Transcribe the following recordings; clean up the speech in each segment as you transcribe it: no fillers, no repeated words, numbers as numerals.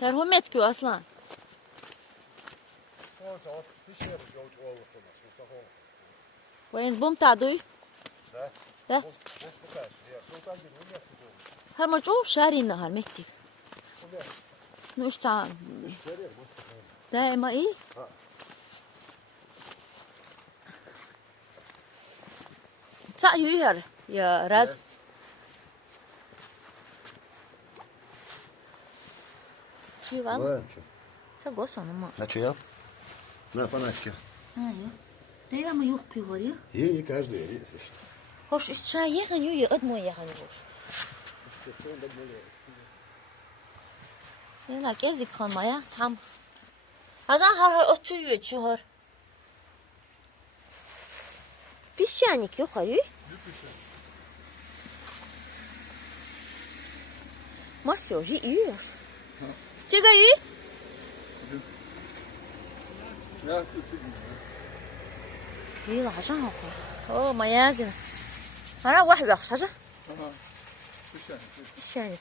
Termomet ki aslan. وين بوم تعدوي؟ ده هرمجو شاري النهار مكتي مش تعال ده ما ايه تعال يهر يا راس شو بقى شو قصة ماما Znači ja? Ne, pa neću ja. ايوه ده ما يوقي وريه Je, каждый, je, слышишь. hoş işçi yağın yuyu ödmü yağın hoş yana gezik kanmaya tam Hazan har otu yuyu çuhur Pişyanik yok arıyor Masyo ji yiyor Çıga yuyu Ya tutayım. İyi la haşan haklı Oo mayazin Ana واحد بخش haşan Aha. Pişen. Pişyanik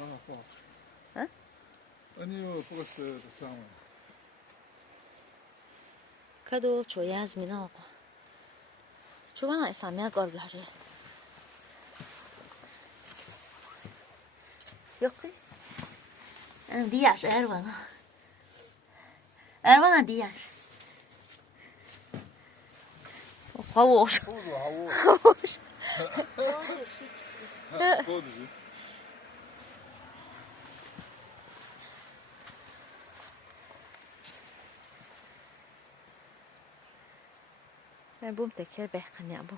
Aha, bak. Ha? Ani просто это самое. Kado çoğu yazmina oku çoğu bana esamiye gör bir hacı Yok ki Yani diyaş Ervan'a Ervan'a diyaş Havuş Худо, ало. Havuş Ходи же. Ben bu teker behkan ya bu